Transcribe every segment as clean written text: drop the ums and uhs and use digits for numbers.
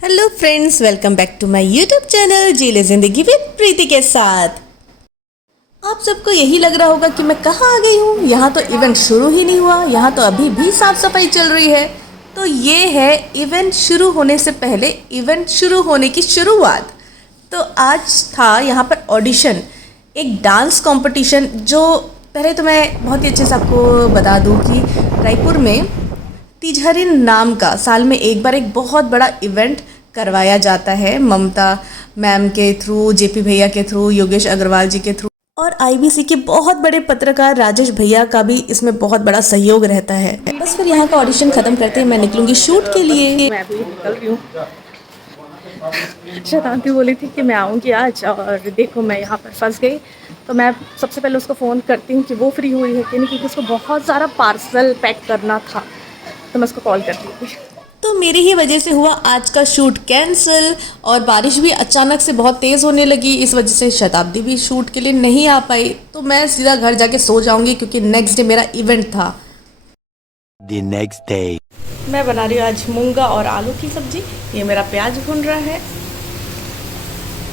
Hello friends, welcome back to my YouTube channel Jeele Zindagi with प्रीति के साथ। आप सबको यही लग रहा होगा कि मैं कहाँ आ गई हूँ। यहाँ तो इवेंट शुरू ही नहीं हुआ, यहाँ तो अभी भी साफ़ सफाई चल रही है। तो ये है इवेंट शुरू होने से पहले इवेंट शुरू होने की शुरुआत। तो आज था यहाँ पर ऑडिशन, एक डांस कंपटीशन। जो पहले तो मैं बहुत ही अच्छे से आपको बता दूँ कि रायपुर में तिजहरीन नाम का साल में एक बार एक बहुत बड़ा इवेंट करवाया जाता है। ममता मैम के थ्रू, जेपी भैया के थ्रू, योगेश अग्रवाल जी के थ्रू और आईबीसी के बहुत बड़े पत्रकार राजेश भैया का भी इसमें बहुत बड़ा सहयोग रहता है। बस फिर यहाँ का ऑडिशन खत्म करते मैं निकलूंगी शूट के लिए। मैं भी निकल रही हूँ। शतांती बोली थी कि मैं आऊँगी आज, और देखो मैं यहाँ पर फंस गई। तो मैं सबसे पहले उसको फ़ोन करती हूँ कि वो फ्री हुई है कि नहीं, क्योंकि उसको बहुत सारा पार्सल पैक करना था। तो मैं उसको कॉल करती थी। तो मेरी ही वजह से हुआ आज का शूट कैंसिल, और बारिश भी अचानक से बहुत तेज़ होने लगी। इस वजह से शताब्दी भी शूट के लिए नहीं आ पाई। तो मैं सीधा घर जाके सो जाऊंगी क्योंकि नेक्स्ट डे मेरा इवेंट था। The next day. मैं बना रही हूँ आज मूंगा और आलू की सब्ज़ी। ये मेरा प्याज भून रहा है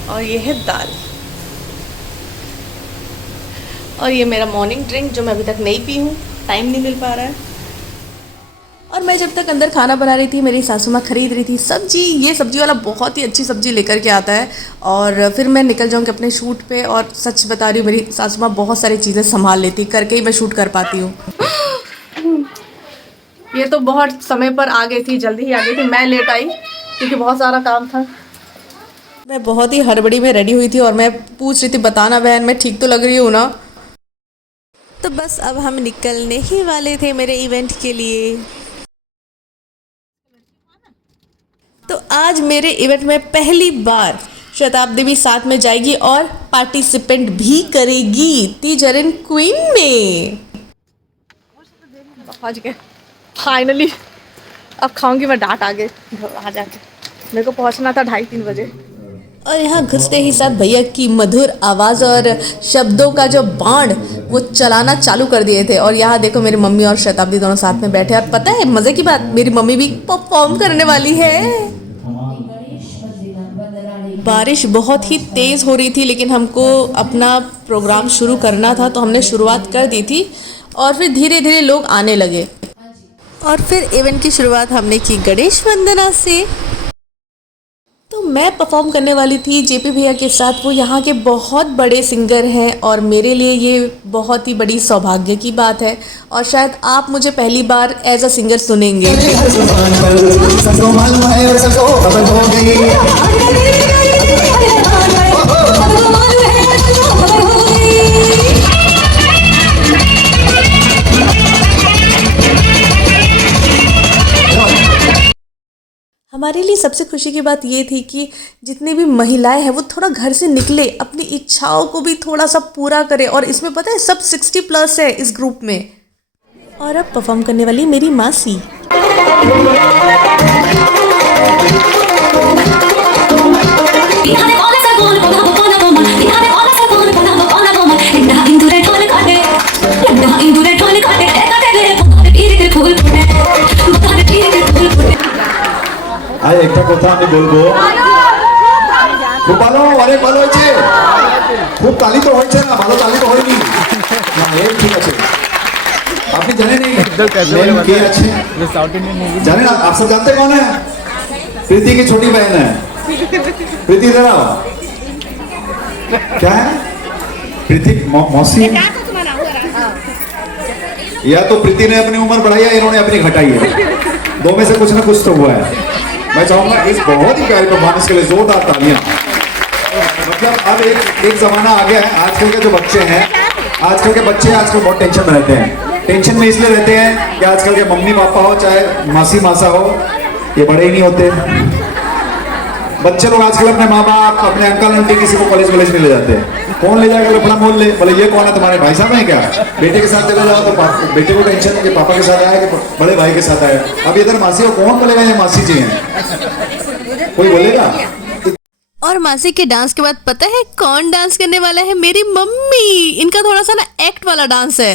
और ये है दाल। और ये मेरा मॉर्निंग ड्रिंक जो मैं अभी तक नहीं पी हूँ, टाइम नहीं मिल पा रहा है। और मैं जब तक अंदर खाना बना रही थी, मेरी सासू माँ खरीद रही थी सब्जी। ये सब्जी वाला बहुत ही अच्छी सब्जी लेकर के आता है। और फिर मैं निकल जाऊँगी अपने शूट पे। और सच बता रही हूँ, मेरी सासू माँ बहुत सारी चीज़ें संभाल लेती, करके ही मैं शूट कर पाती हूँ। ये तो बहुत समय पर आ गई थी, जल्दी ही आ गई थी। मैं लेट आई क्योंकि बहुत सारा काम था। मैं बहुत ही हड़बड़ी में रेडी हुई थी और मैं पूछ रही थी, बताना बहन मैं ठीक तो लग रही हूँ ना। तो बस अब हम निकलने ही वाले थे मेरे इवेंट के लिए। तो आज मेरे इवेंट में पहली बार शताब्दी भी साथ में जाएगी और पार्टिसिपेंट भी करेगी तिजहरीन क्वीन में। पहुँच गए फाइनली। अब खाऊंगी मैं डांट आगे आ जाके। मेरे को पहुंचना था 2:30-3 बजे। और यहाँ घुसते ही साथ भैया की मधुर आवाज़ और शब्दों का जो बाण वो चलाना चालू कर दिए थे। और यहाँ देखो मेरी मम्मी और शताब्दी दोनों साथ में बैठे। और पता है मज़े की बात, मेरी मम्मी भी परफॉर्म करने वाली है। बारिश बहुत ही तेज़ हो रही थी, लेकिन हमको अपना प्रोग्राम शुरू करना था तो हमने शुरुआत कर दी थी। और फिर धीरे धीरे लोग आने लगे। और फिर इवेंट की शुरुआत हमने की गणेश वंदना से। तो मैं परफॉर्म करने वाली थी जेपी भैया के साथ। वो यहाँ के बहुत बड़े सिंगर हैं और मेरे लिए ये बहुत ही बड़ी सौभाग्य की बात है। और शायद आप मुझे पहली बार एज अ सिंगर सुनेंगे। हमारे लिए सबसे खुशी की बात ये थी कि जितनी भी महिलाएं हैं वो थोड़ा घर से निकले, अपनी इच्छाओं को भी थोड़ा सा पूरा करें। और इसमें पता है सब 60+ है इस ग्रुप में। और अब परफॉर्म करने वाली मेरी मासी। আরে একটা কথা আমি বলবো, খুব ভালো, অনেক ভালো হয়েছে। খুব তালি তো হয়েছে না, ভালো তালি তো হয়নি না। এই ঠিক আছে। আপনি জানেন এই মেন কে আছে? জানেন आप सब जानते कौन है? प्रीति की छोटी बहन है। प्रीति इधर आओ। क्या है? प्रीति मौसी। या तो प्रीति ने अपनी उम्र बढ़ाई है, इन्होंने अपनी घटाई है। दो में से कुछ ना कुछ तो हुआ है। मैं चाहूंगा इस बहुत ही प्यारी परफॉर्मेंस के लिए जोरदार तालियां। मतलब अब एक जमाना आ गया है। आजकल के जो बच्चे हैं, आजकल के बच्चे आजकल बहुत टेंशन में रहते हैं। टेंशन में इसलिए रहते हैं कि आजकल के मम्मी पापा हो चाहे मासी मासा हो, ये बड़े ही नहीं होते। बच्चे लोग आजकल अपने माँ बाप, अपने अंकल आंटी किसी को कॉलेज वॉलेज नहीं ले जाते। कौन ले जाएगा? अपना बोल ले, बोले ये कौन है, तुम्हारे भाई साहब हैं क्या? बेटे के साथ चले जाओ तो बेटे को टेंशन है कि पापा के साथ आया कि बड़े भाई के साथ आया। अब इधर मासी हो, कौन बोलेगा ये मासी जी हैं? कोई बोलेगा? और मासी के डांस के बाद पता है कौन डांस करने वाला है? मेरी मम्मी। इनका थोड़ा सा ना एक्ट वाला डांस है।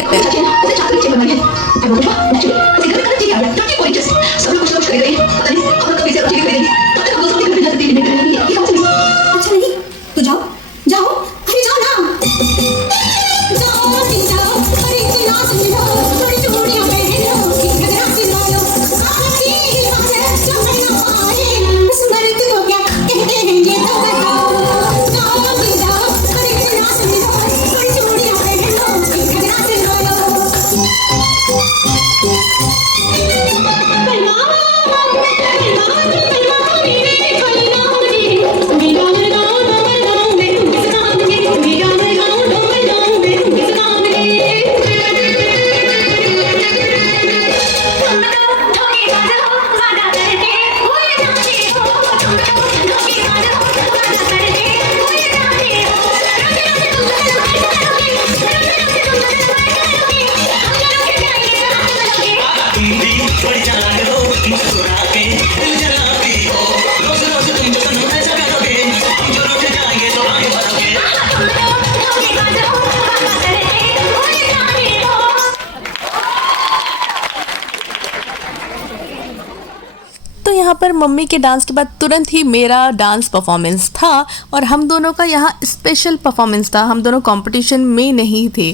मम्मी के डांस के बाद तुरंत ही मेरा डांस परफॉर्मेंस था और हम दोनों का यहाँ स्पेशल परफॉर्मेंस था। हम दोनों कंपटीशन में नहीं थे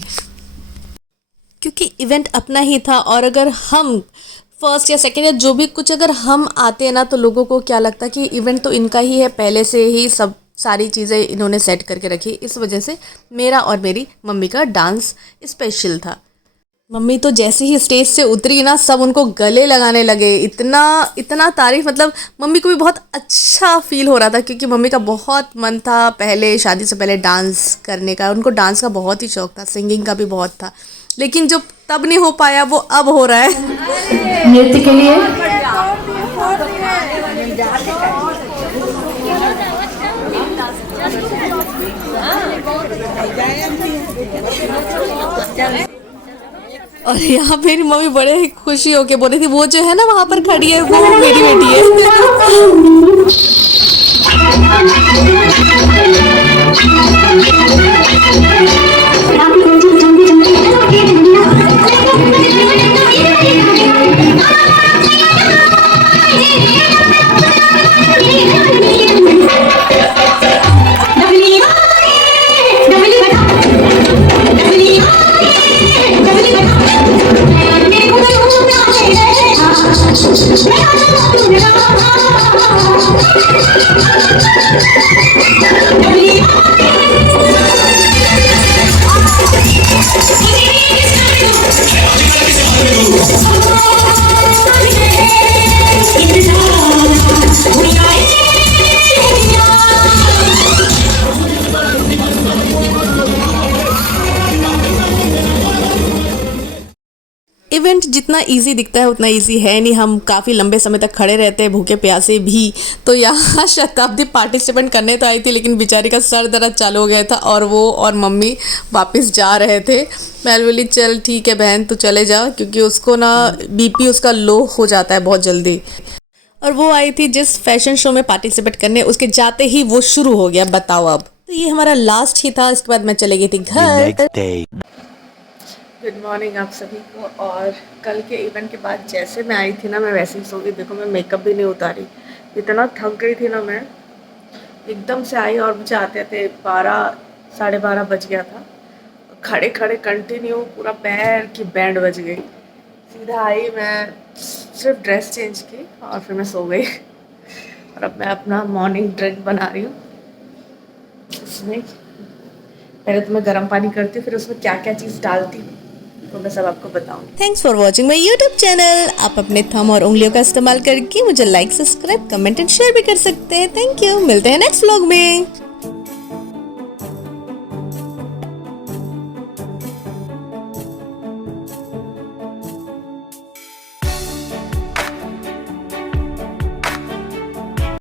क्योंकि इवेंट अपना ही था, और अगर हम फर्स्ट या सेकेंड या जो भी कुछ अगर हम आते हैं ना तो लोगों को क्या लगता कि इवेंट तो इनका ही है, पहले से ही सब सारी चीज़ें इन्होंने सेट करके रखी। इस वजह से मेरा और मेरी मम्मी का डांस स्पेशल था। मम्मी तो जैसे ही स्टेज से उतरी ना सब उनको गले लगाने लगे, इतना इतना तारीफ, मतलब मम्मी को भी बहुत अच्छा फील हो रहा था क्योंकि मम्मी का बहुत मन था पहले, शादी से पहले डांस करने का। उनको डांस का बहुत ही शौक था, सिंगिंग का भी बहुत था, लेकिन जो तब नहीं हो पाया वो अब हो रहा है। नृत्य के लिए और यहाँ मेरी मम्मी बड़े ही खुशी होके बोल रही थी, वो जो है ना वहाँ पर खड़ी है वो मेरी बेटी है। इवेंट जितना इजी दिखता है उतना इजी है नहीं। हम काफ़ी लंबे समय तक खड़े रहते हैं भूखे प्यासे भी। तो यहाँ शताब्दी पार्टिसिपेंट करने तो आई थी, लेकिन बेचारी का सर दर्द चालू हो गया था और वो और मम्मी वापस जा रहे थे। मैं बोली चल ठीक है बहन तू चले जा, क्योंकि उसको ना बीपी उसका लो हो जाता है बहुत जल्दी। और वो आई थी जिस फैशन शो में पार्टिसिपेट करने, उसके जाते ही वो शुरू हो गया। बताओ अब तो ये हमारा लास्ट ही था। इसके बाद मैं चले गई थी The घर। next day. गुड मॉर्निंग आप सभी को। और कल के इवेंट के बाद जैसे मैं आई थी ना मैं वैसे ही सो गई। देखो मैं मेकअप भी नहीं उतारी, इतना थक गई थी ना मैं। एकदम से आई और मुझे आते आते 12-12:30 बज गया था। खड़े खड़े कंटिन्यू पूरा पैर की बैंड बज गई। सीधा आई, मैं सिर्फ ड्रेस चेंज की और फिर मैं सो गई। और अब मैं अपना मॉर्निंग ड्रिंक बना रही हूँ। इसमें पहले तो मैं गर्म पानी करती हूँ, फिर उसमें क्या क्या चीज़ डालती हूँ तो मैं सब आपको बताऊँगी। Thanks for watching my YouTube channel. आप अपने थंब और उंगलियों का इस्तेमाल करके मुझे like, subscribe, comment and share भी कर सकते हैं। Thank you. मिलते हैं नेक्स्ट व्लॉग में।